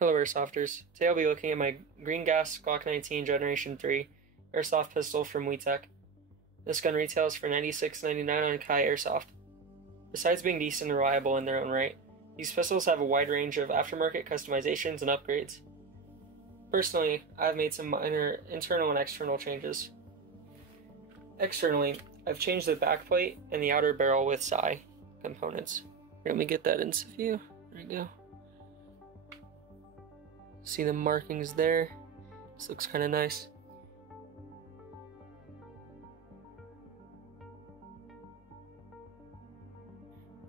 Hello Airsofters. Today I'll be looking at my Green Gas Glock 19 Generation 3 Airsoft pistol from WeTech. This gun retails for $96.99 on Kai Airsoft. Besides being decent and reliable in their own right, these pistols have a wide range of aftermarket customizations and upgrades. Personally, I've made some minor internal and external changes. Externally, I've changed the backplate and the outer barrel with SI components. Let me get that in view. There we go. See the markings there? This looks kind of nice.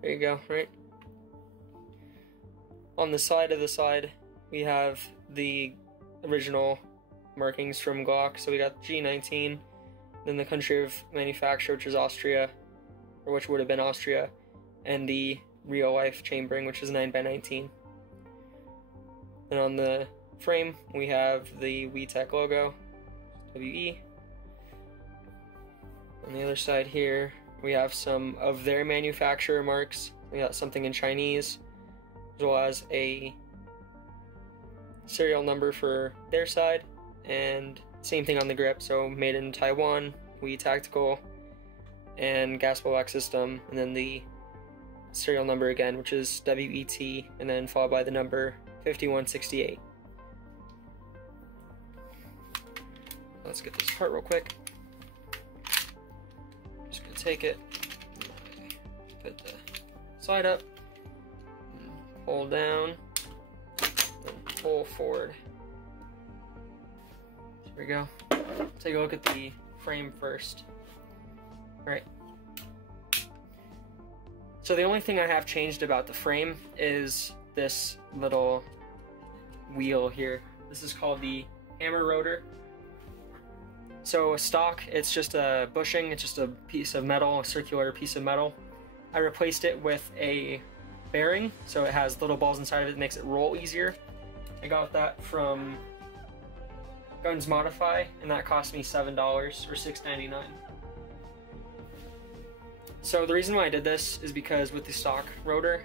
There you go, right? On the side of the slide, we have the original markings from Glock. So we got G19, then the country of manufacture, which is Austria, or which would have been Austria, and the real life chambering, which is 9x19. And on the frame, we have the WeTech logo, WE. On the other side here, we have some of their manufacturer marks. We got something in Chinese, as well as a serial number for their side, and same thing on the grip. So made in Taiwan, We Tactical, and gas blowback system, and then the serial number again, which is WET, and then followed by the number 5168. Let's get this apart real quick. Just gonna take it, put the slide up, pull down, then pull forward. There we go. Take a look at the frame first. All right. So the only thing I have changed about the frame is this little wheel here. This is called the hammer rotor. So stock, it's just a bushing, it's just a piece of metal, a circular piece of metal. I replaced it with a bearing, so it has little balls inside of it, makes it roll easier. I got that from Guns Modify, and that cost me $7 or $6.99. So the reason why I did this is because with the stock rotor,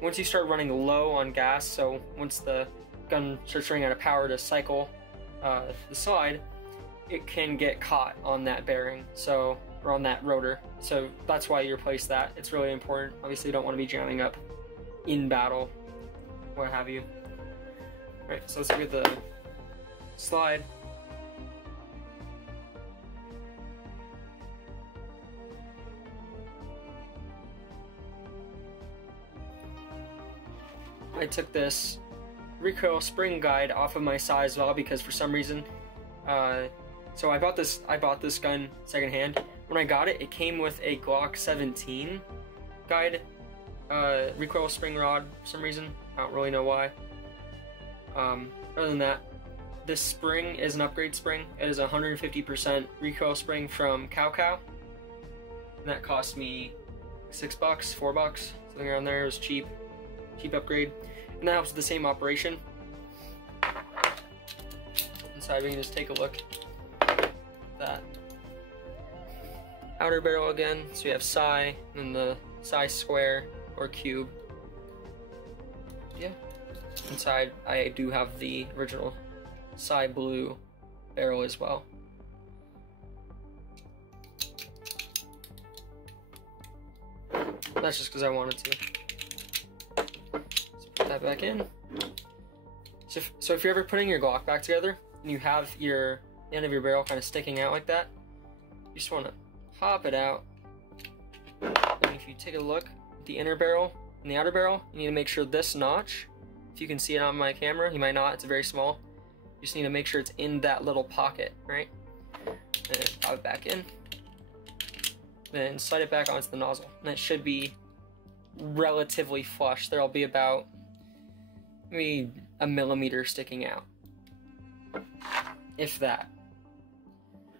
once you start running low on gas, so once the gun starts running out of power to cycle the slide, it can get caught on that bearing, so, or on that rotor. So that's why you replace that. It's really important. Obviously you don't want to be jamming up in battle, what have you. All right, so let's look at the slide. I took this recoil spring guide off of my side as well, because for some reason, so I bought this gun secondhand. When I got it, it came with a Glock 17 guide, recoil spring rod for some reason. I don't really know why. Other than that, this spring is an upgrade spring. It is 150% recoil spring from Cow, and that cost me $6, $4, something around there. It was cheap upgrade, and that helps with the same operation. Inside, we can just take a look at that outer barrel again. So we have SI and the SI square or cube. Yeah. Inside, I do have the original SI blue barrel as well. That's just because I wanted to. Let's put that back in. So if you're ever putting your Glock back together and you have the end of your barrel kind of sticking out like that, you just want to pop it out. And if you take a look at the inner barrel and the outer barrel, you need to make sure this notch, if you can see it on my camera, you might not, it's very small. You just need to make sure it's in that little pocket, right? And pop it back in. Then slide it back onto the nozzle. And it should be relatively flush. There'll be about maybe a millimeter sticking out, if that.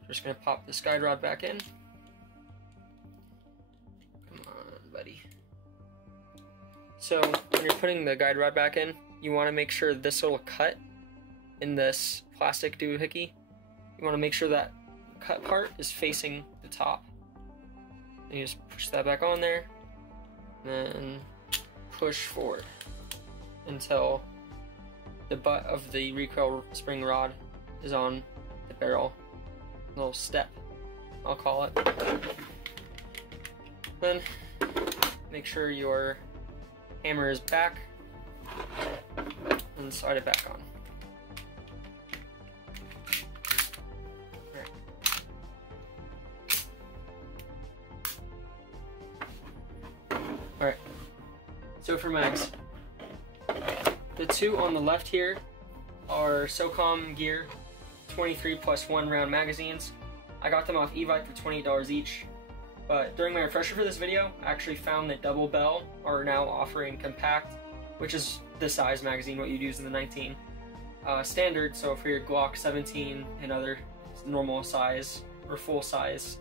Just gonna pop this guide rod back in. Come on, buddy. So when you're putting the guide rod back in, you want to make sure this little cut in this plastic doohickey, you want to make sure that cut part is facing the top. And you just push that back on there, and then push forward until the butt of the recoil spring rod is on the barrel. Little step, I'll call it. Then make sure your hammer is back and slide it back on. Alright, so for mags, the two on the left here are SOCOM Gear 23 plus 1 round magazines. I got them off eBay for $28 each, but during my refresher for this video, I actually found that Double Bell are now offering compact, which is this size magazine, what you'd use in the 19. Standard, so for your Glock 17 and other normal size or full size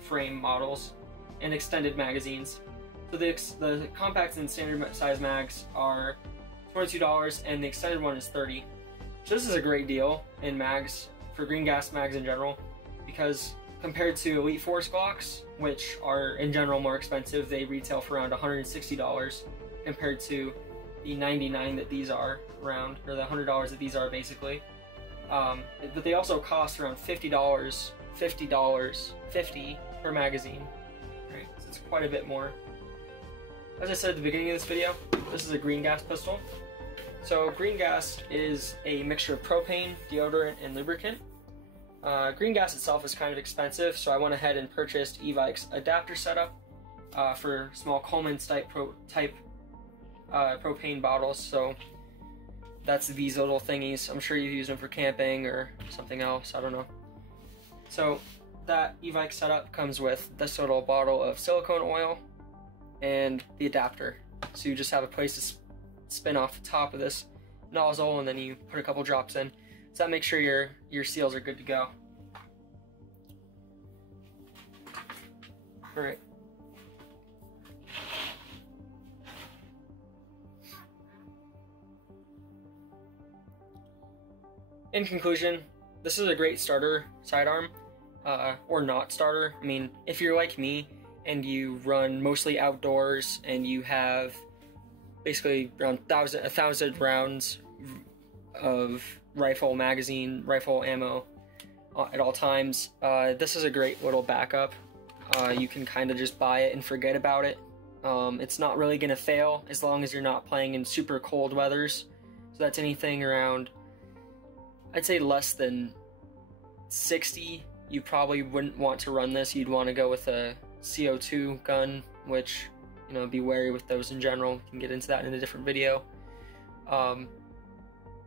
frame models, and extended magazines. So the compact and standard size mags are $22 and the extended one is $30. So this is a great deal in mags, for green gas mags in general, because compared to Elite Force Glocks, which are in general more expensive, they retail for around $160 compared to the $99 that these are around, or the $100 that these are basically. But they also cost around $50 per magazine, right? So it's quite a bit more. As I said at the beginning of this video, this is a green gas pistol. So green gas is a mixture of propane, deodorant, and lubricant. Green gas itself is kind of expensive, so I went ahead and purchased e-bike's adapter setup for small Coleman's type propane bottles. So that's these little thingies. I'm sure you've used them for camping or something else, I don't know. So that e-bike setup comes with this little bottle of silicone oil and the adapter. So you just have a place to spin off the top of this nozzle, and then you put a couple drops in. So that makes sure your seals are good to go. Alright. In conclusion, this is a great starter sidearm, or not starter. I mean, if you're like me and you run mostly outdoors and you have basically around 1,000 rounds of rifle ammo at all times, this is a great little backup. You can kind of just buy it and forget about it. It's not really gonna fail as long as you're not playing in super cold weathers. So that's anything around, I'd say less than 60. You probably wouldn't want to run this. You'd want to go with a CO2 gun, which, you know, be wary with those in general. We can get into that in a different video. But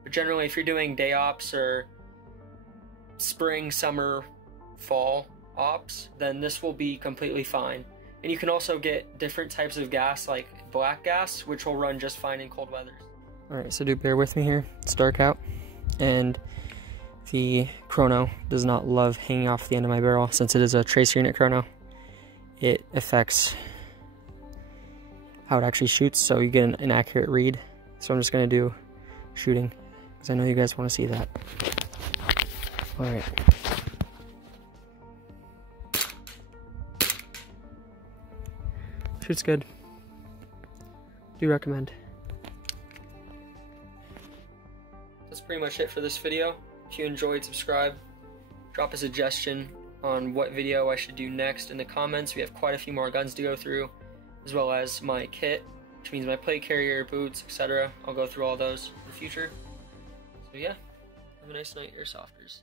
generally, if you're doing day ops or spring, summer, fall ops, then this will be completely fine. And you can also get different types of gas, like black gas, which will run just fine in cold weathers. Alright, so do bear with me here. It's dark out, and the chrono does not love hanging off the end of my barrel. Since it is a tracer unit chrono, it affects how it actually shoots, so you get an inaccurate read. So I'm just going to do shooting, because I know you guys want to see that. Alright. Shoots good. Do recommend. That's pretty much it for this video. If you enjoyed, subscribe. Drop a suggestion on what video I should do next in the comments. We have quite a few more guns to go through, as well as my kit, which means my plate carrier, boots, etc. I'll go through all those in the future. So yeah, have a nice night, Airsofters.